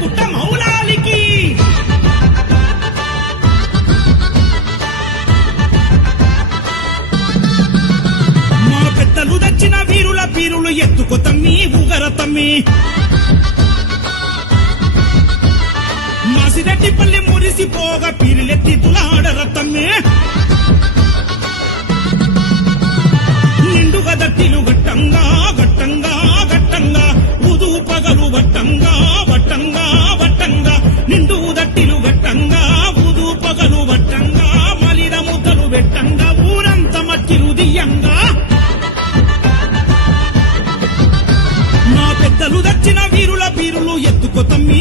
గుట్ట మౌలాలికి మా పెద్దలు దచ్చిన వీరుల పీరులు ఎత్తుకో తమ్మి ఊగర తమ్మి మాసిరెడ్డిపల్లి మురిసిపోగా పీరులెత్తి తులాడర తమ్మి నిండుగా దట్టిలు గట్టంగా గట్టంగా గట్టంగా ఉదు పగలు వట్టంగా వట్టంగా వట్టంగా నిండు దట్టిలు గట్టంగా ఉదు పగలు వట్టంగా మలిడ ముద్దలు వెట్టంగా ఊరంత మట్టిలు దియ్యంగా మా పెద్దలు దచ్చిన వీరుల పీరులు ఎత్తుకో తమ్మి